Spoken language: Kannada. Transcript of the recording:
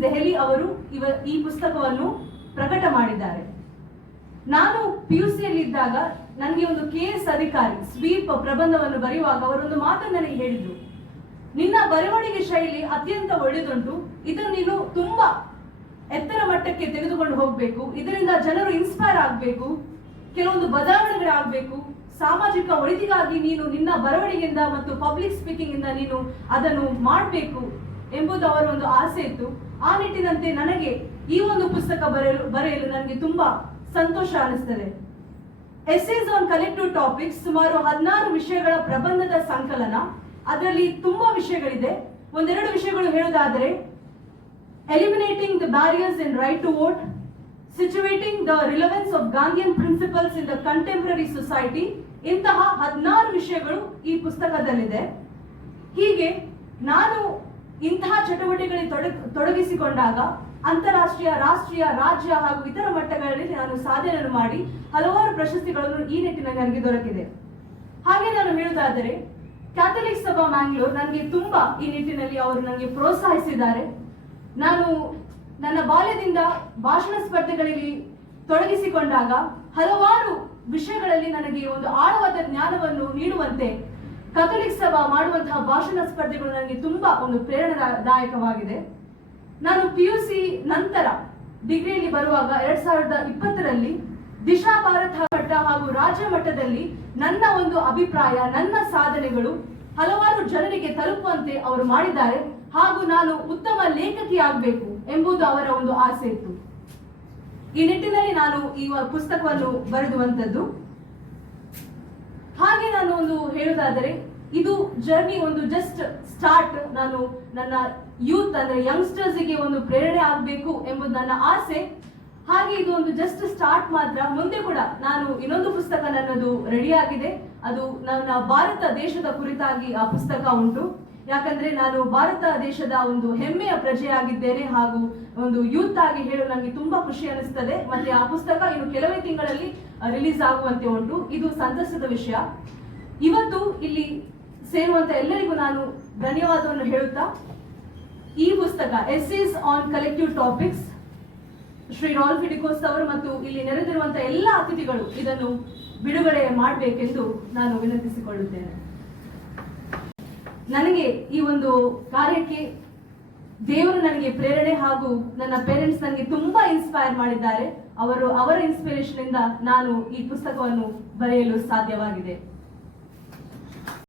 ದೆಹಲಿ ಅವರು ಇವ ಈ ಪುಸ್ತಕವನ್ನು ಪ್ರಕಟ ಮಾಡಿದ್ದಾರೆ. ನಾನು ಪಿ ಯು ಇದ್ದಾಗ ನನಗೆ ಒಂದು ಕೆ ಎಸ್ ಅಧಿಕಾರಿ, ಸ್ವೀಪ್ ಪ್ರಬಂಧವನ್ನು ಬರೆಯುವಾಗ ಅವರೊಂದು ಮಾತನ್ನು ನನಗೆ ಹೇಳಿದ್ರು. ನಿನ್ನ ಬರವಣಿಗೆ ಶೈಲಿ ಅತ್ಯಂತ ಒಳ್ಳೆಯದುಂಟು ಇದನ್ನು ನೀನು ತುಂಬಾ ಎತ್ತರ ಮಟ್ಟಕ್ಕೆ ತೆಗೆದುಕೊಂಡು ಹೋಗಬೇಕು, ಇದರಿಂದ ಜನರು ಇನ್ಸ್ಪೈರ್ ಆಗಬೇಕು, ಕೆಲವೊಂದು ಬದಲಾವಣೆಗಳಾಗಬೇಕು, ಸಾಮಾಜಿಕ ಒಳಿತಿಗಾಗಿ ನೀನು ನಿನ್ನ ಬರವಣಿಗೆಯಿಂದ ಮತ್ತು ಪಬ್ಲಿಕ್ ಸ್ಪೀಕಿಂಗ್ ಇಂದ ನೀನು ಅದನ್ನು ಮಾಡಬೇಕು. ಎಂಬುದು ಅವರ ಒಂದು ಆಸೆ ಇತ್ತು. ಆ ನಿಟ್ಟಿನಂತೆ ನನಗೆ ಈ ಒಂದು ಪುಸ್ತಕ ಬರೆಯಲು ಬರೆಯಲು ನನಗೆ ತುಂಬಾ ಸಂತೋಷ ಅನಿಸ್ತದೆ. ಎಸ್ಸೇಸ್ ಆನ್ ಕಲೆಕ್ಟಿವ್ ಟಾಪಿಕ್ಸ್ ಸುಮಾರು ಹದಿನಾರು ವಿಷಯಗಳ ಪ್ರಬಂಧದ ಸಂಕಲನ. ಅದರಲ್ಲಿ ತುಂಬಾ ವಿಷಯಗಳಿದೆ. ಒಂದೆರಡು ವಿಷಯಗಳು ಹೇಳುವುದಾದರೆ eliminating the barriers in right to vote situating the relevance of Gandhian principles in the contemporary society ಇಂತಹ ಹದಿನಾರು ವಿಷಯಗಳು ಈ ಪುಸ್ತಕದಲ್ಲಿದೆ. ಹೀಗೆ ನಾನು ಇಂತಹ ಚಟುವಟಿಕೆಗಳಲ್ಲಿ ತೊಡಗ್, ತೊಡಗಿಸಿಕೊಂಡಾಗ ಅಂತಾರಾಷ್ಟ್ರೀಯ, ರಾಷ್ಟ್ರೀಯ, ರಾಜ್ಯ ಹಾಗೂ ಇತರ ಮಟ್ಟಗಳಲ್ಲಿ ನಾನು ಸಾಧನೆಯನ್ನು ಮಾಡಿ ಹಲವಾರು ಪ್ರಶಸ್ತಿಗಳನ್ನು ಈ ನಿಟ್ಟಿನಲ್ಲಿ ನನಗೆ ದೊರಕಿದೆ. ಹಾಗೆ ನಾನು ಹೇಳುವುದಾದರೆ ಕ್ಯಾಥಲಿಕ್ ಸಭಾ ಮ್ಯಾಂಗ್ಳೂರ್ ನನಗೆ ತುಂಬಾ ಈ ನಿಟ್ಟಿನಲ್ಲಿ ಅವರು ನನಗೆ ಪ್ರೋತ್ಸಾಹಿಸಿದ್ದಾರೆ. ನಾನು ನನ್ನ ಬಾಲ್ಯದಿಂದ ಭಾಷಣ ಸ್ಪರ್ಧೆಗಳಲ್ಲಿ ತೊಡಗಿಸಿಕೊಂಡಾಗ ಹಲವಾರು ವಿಷಯಗಳಲ್ಲಿ ನನಗೆ ಒಂದು ಆಳವಾದ ಜ್ಞಾನವನ್ನು ನೀಡುವಂತೆ ಕಥೋಲಿಕ್ ಸಭಾ ಮಾಡುವಂತಹ ಭಾಷಣ ಸ್ಪರ್ಧೆಗಳು ನನಗೆ ತುಂಬಾ ಒಂದು ಪ್ರೇರಣಾದಾಯಕವಾಗಿದೆ. ನಾನು ಪಿ ಯು ಸಿ ನಂತರ ಡಿಗ್ರಿಯಲ್ಲಿ ಬರುವಾಗ ಎರಡ್ ಸಾವಿರದ ಇಪ್ಪತ್ತರಲ್ಲಿ ದಿಶಾ ಭಾರತ ಮಟ್ಟ ಹಾಗೂ ರಾಜ್ಯ ಮಟ್ಟದಲ್ಲಿ ನನ್ನ ಒಂದು ಅಭಿಪ್ರಾಯ, ನನ್ನ ಸಾಧನೆಗಳು ಹಲವಾರು ಜನರಿಗೆ ತಲುಪುವಂತೆ ಅವರು ಮಾಡಿದ್ದಾರೆ ಹಾಗೂ ನಾನು ಉತ್ತಮ ಲೇಖಕಿ ಆಗಬೇಕು ಎಂಬುದು ಅವರ ಒಂದು ಆಸೆ ಇತ್ತು. ಈ ನಿಟ್ಟಿನಲ್ಲಿ ನಾನು ಈ ಪುಸ್ತಕವನ್ನು ಬರೆದುವಂತದ್ದು ಹಾಗೆ ನಾನು ಒಂದು ಹೇಳುವುದಾದರೆ, ಇದು ಜರ್ನಿ ಒಂದು ಜಸ್ಟ್ ಸ್ಟಾರ್ಟ್ ನಾನು ನನ್ನ ಯೂತ್ ಅಂದ್ರೆ ಯಂಗ್ಸ್ಟರ್ಸ್ಗೆ ಒಂದು ಪ್ರೇರಣೆ ಆಗಬೇಕು ಎಂಬುದು ನನ್ನ ಆಸೆ. ಹಾಗೆ ಇದು ಒಂದು ಜಸ್ಟ್ ಸ್ಟಾರ್ಟ್ ಮಾತ್ರ. ಮುಂದೆ ಕೂಡ ನಾನು ಇನ್ನೊಂದು ಪುಸ್ತಕ ನನ್ನದು ರೆಡಿ ಆಗಿದೆ. ಅದು ನನ್ನ ಭಾರತ ದೇಶದ ಕುರಿತಾಗಿ ಆ ಪುಸ್ತಕ ಉಂಟು. ಯಾಕಂದ್ರೆ ನಾನು ಭಾರತ ದೇಶದ ಒಂದು ಹೆಮ್ಮೆಯ ಪ್ರಜೆಯಾಗಿದ್ದೇನೆ ಹಾಗೂ ಒಂದು ಯೂತ್ ಆಗಿ ಹೇಳಲು ನನಗೆ ತುಂಬಾ ಖುಷಿ ಅನಿಸ್ತದೆ. ಮತ್ತೆ ಆ ಪುಸ್ತಕ ಇನ್ನು ಕೆಲವೇ ತಿಂಗಳಲ್ಲಿ ರಿಲೀಸ್ ಆಗುವಂತೆ ಉಂಟು. ಇದು ಸಂತಸದ ವಿಷಯ. ಇವತ್ತು ಇಲ್ಲಿ ಸೇರುವಂತ ಎಲ್ಲರಿಗೂ ನಾನು ಧನ್ಯವಾದವನ್ನು ಹೇಳುತ್ತಾ, ಈ ಪುಸ್ತಕ essays on collective topics Shri Ral Dikos ಅವರು ಮತ್ತು ಇಲ್ಲಿ ನೆರೆದಿರುವಂತಹ ಎಲ್ಲ ಅತಿಥಿಗಳು ಇದನ್ನು ಬಿಡುಗಡೆ ಮಾಡಬೇಕೆಂದು ನಾನು ವಿನಂತಿಸಿಕೊಳ್ಳುತ್ತೇನೆ. ನನಗೆ ಈ ಒಂದು ಕಾರ್ಯಕ್ಕೆ ದೇವರು ನನಗೆ ಪ್ರೇರಣೆ ಹಾಗೂ ನನ್ನ ಪೇರೆಂಟ್ಸ್ ನನಗೆ ತುಂಬಾ ಇನ್ಸ್ಪೈರ್ ಮಾಡಿದ್ದಾರೆ. ಅವರು ಅವರ ಇನ್ಸ್ಪಿರೇಷನ್ ಇಂದ ನಾನು ಈ ಪುಸ್ತಕವನ್ನು ಬರೆಯಲು ಸಾಧ್ಯವಾಗಿದೆ.